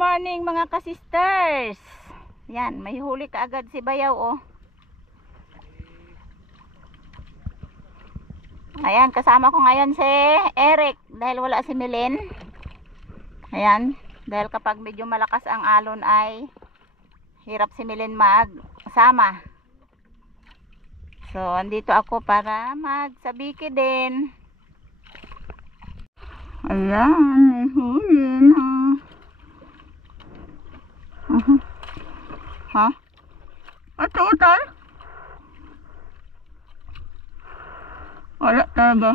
morning mga ka-sisters. Yan, may huli ka agad si Bayaw oh. Ayan, kasama ko ngayon si Eric dahil wala si Milin. Ayan, dahil kapag medyo malakas ang alon ay hirap si Milin magsama. So, andito ako para magsabiki din. Ayan, may huli na. Ha? Ito utal? Wala talaga.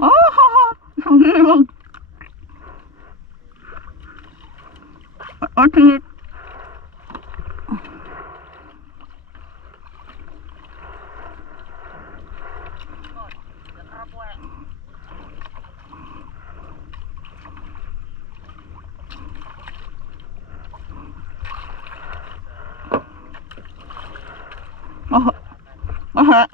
Oh, ang hirap. Tingit. Aha.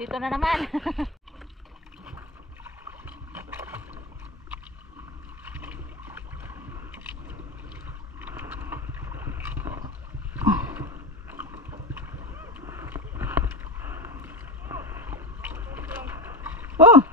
Dito na naman. Oh.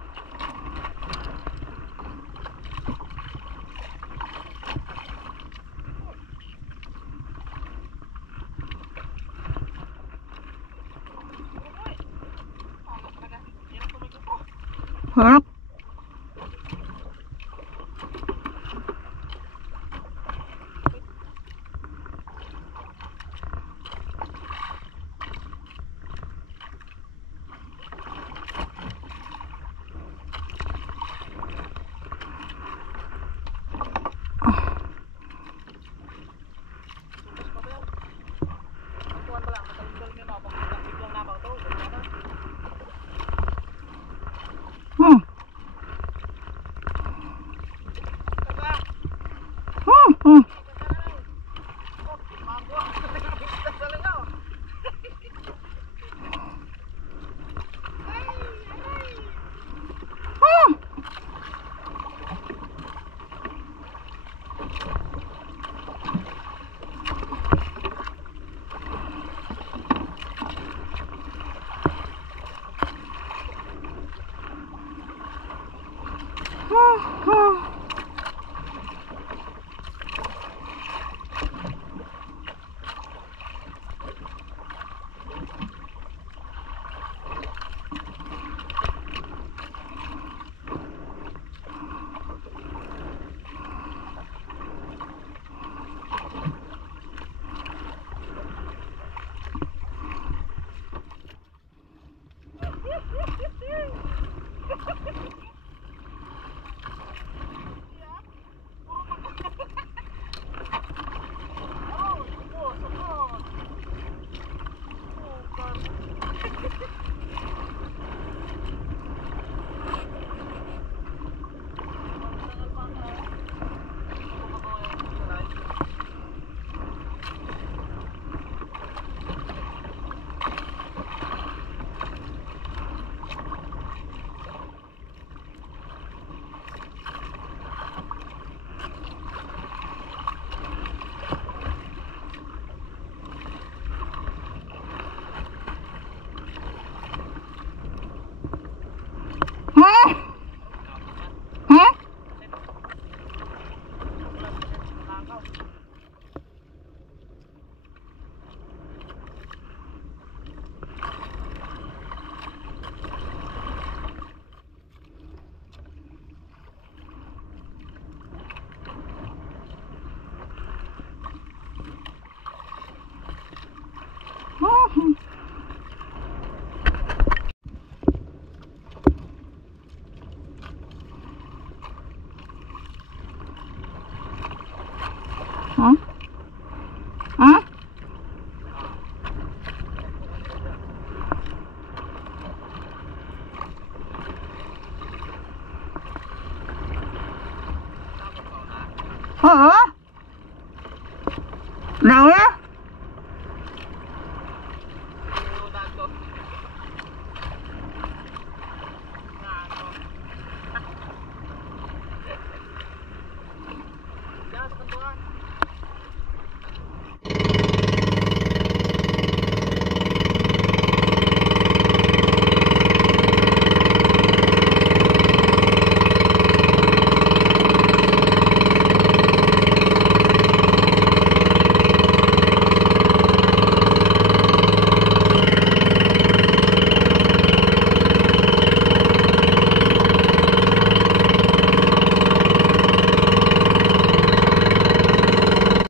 Harap. Hmm? Hmm? Hmm. Huh? Huh? Oo. Nawa?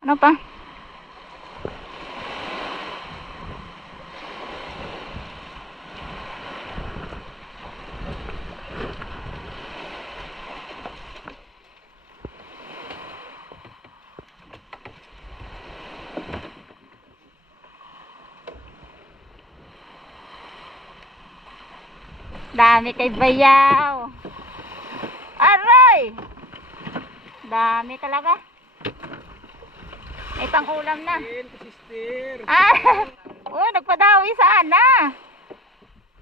Ano pa? Dami kay Bayaw. Aray! Dami talaga. May pang-ulam na. Sister. Ah! Oh, nagpadawi sana.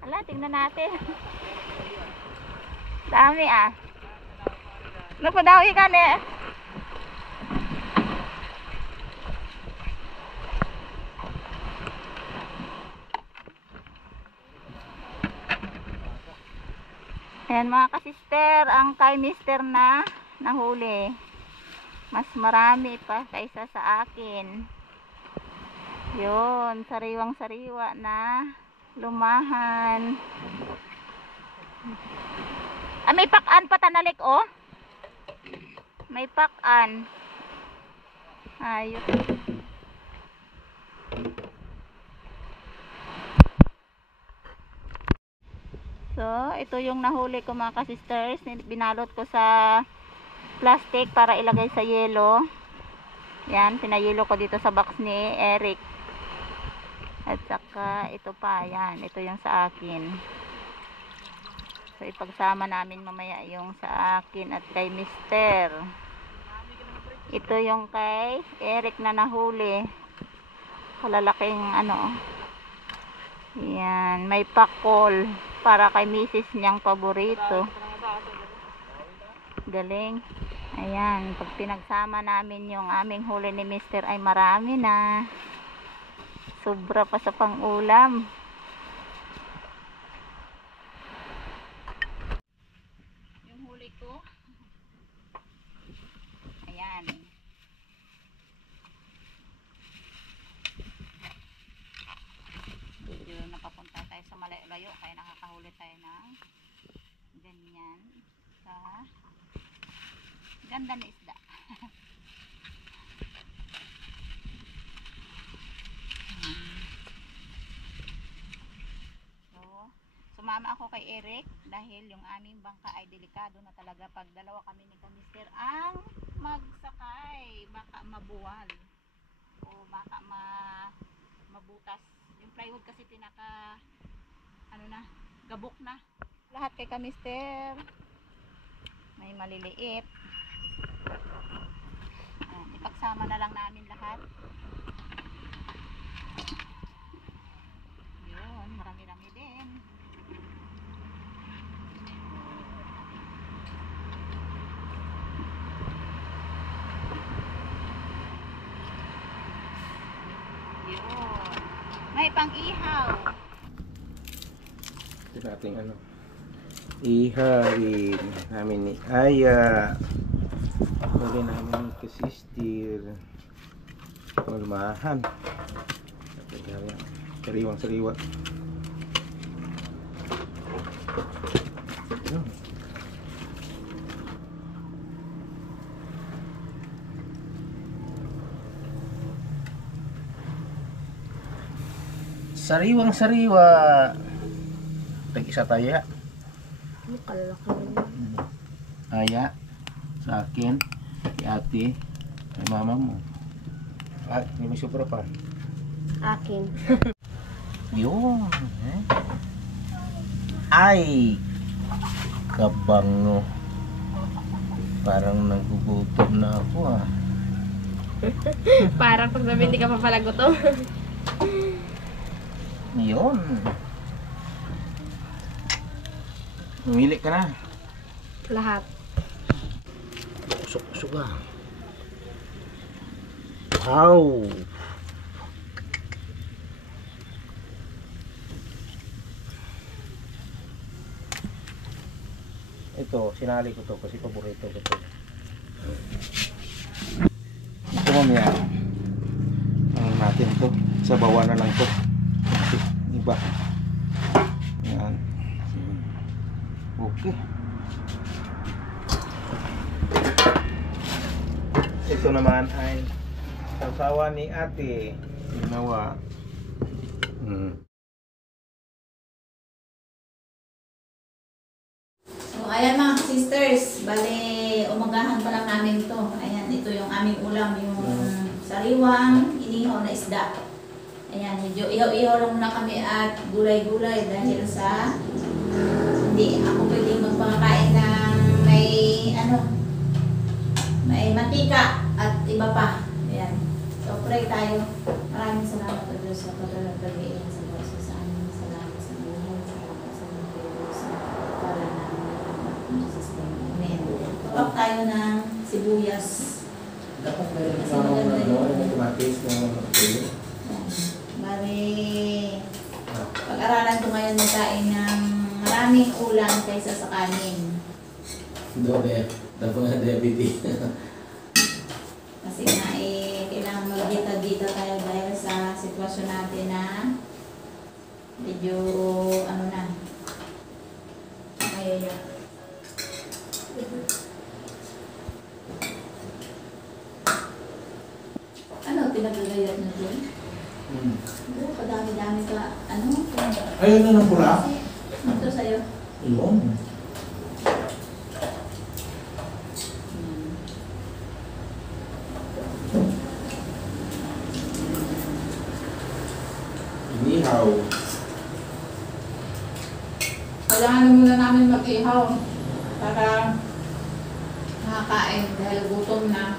Ala, tingnan natin. Dami ah. Nagpadawi ka na eh. Ayan mga kasister, ang kay mister na nahuli. Mas marami pa kaysa sa akin. Yun, sariwang sariwa na lumahan. Ah, may pakan pa tanalik oh. May pakan. Ayun. So, ito yung nahuli ko mga kasisters. Binalot ko sa plastic para ilagay sa yelo. Yan, pinayelo ko dito sa box ni Eric. At saka ito pa, yan. Ito yung sa akin. So, ipagsama namin mamaya yung sa akin at kay Mister. Ito yung kay Eric na nahuli. Kalalaking ano. Yan, may pakol para kay misis niyang paborito. Galing. Ayan, pag pinagsama namin yung aming huli ni Mister ay marami na. Sobra pa sa pang-ulam. Yung huli ko. Ayan. Medyo napapunta tayo sa malayo kaya nakakahuli tayo ng ganyan sa ganda na isda. So, sumama ako kay Eric dahil yung aming bangka ay delikado na talaga pag dalawa kami ni Mister ang magsakay. Baka mabuwal o baka mabutas. Yung plywood kasi pinaka ano na, gabok na. Lahat kay Mister. May maliliit. Ayan, ipagsama na lang namin lahat. Yun, marami-rami din. Yun. May pang-ihaw. Ito nating ano. Ihain namin ni Aya. Huli namin ni Kasistir. Malmahan. Sariwang-sariwa. Sariwang-sariwa. Tag-isa tayo ya. Aya, sa akin, kay ate, kay mama mo. Ah, may sobra pa. Akin. Yun. Ay, kabango. Parang nagugutom na ako ah. Parang pag sabi hindi ka pa pala gutom. Yun. Umili ka na. Lahat. Usok-usok ah. Wow. Ito, sinali ko to kasi paborito ko to. Ito mamaya. Ano natin to? Sabawan na lang to. Iba. Yan. Okay. Ito naman ay sasawa ni ate. Ginawa. So, ayan mga sisters, bale, umagahan pa lang namin to. Ayan, ito yung aming ulam, yung sariwang, inihaw na isda. Ayan, medyo ihaw-ihaw lang muna kami at gulay-gulay dahil sa hindi ako pwedeng magpakain ng may mantika at iba pa. Ayan. So, pray tayo. Maraming salamat po Diyos sa patuloy na pag-iingat sa Diyos sa amin. Salamat sa buhay. Salamat sa mga Diyos. Para namin. Jesus name. Amen. Tulak tayo ng sibuyas. Dapat meron Kasi pa maganda ng yun. tomatis na tuyo. Ayan. Bale, pag-aralan ko ngayon magkain ng maraming ulam kaysa sa kanin. Dapat nga diabetes. Kasi nga kailangan magdita-dita tayo dahil sa sitwasyon natin na medyo na kaya pinaglagayat na doon? Kadami-dami ka Ayun na ng pula? ito sa'yo. Yun. Inihaw. Kailangan muna namin mag-ihaw para nakakain dahil gutom na.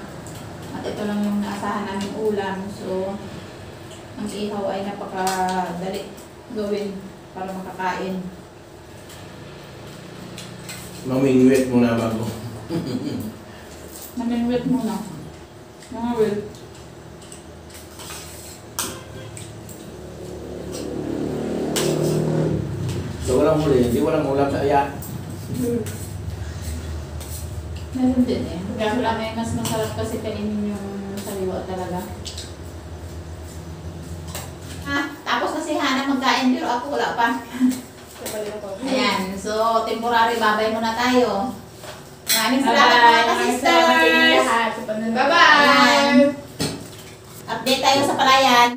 At ito lang yung naasahan namin ulam. So, ang ihaw ay napakadali gawin para makakain. Mamingwit muna bago. Namingwit muna. Mga will. So walang huli, hindi walang ulam sa aya. Meron din eh. Kaya lang may mas masarap kasi kainin yung sariwa talaga. Tapos na si Hana magkain pero ako wala pa. Ayan. So, temporary babay muna tayo. Maraming salamat mga ka-sisters! Bye-bye! Update tayo sa palayan.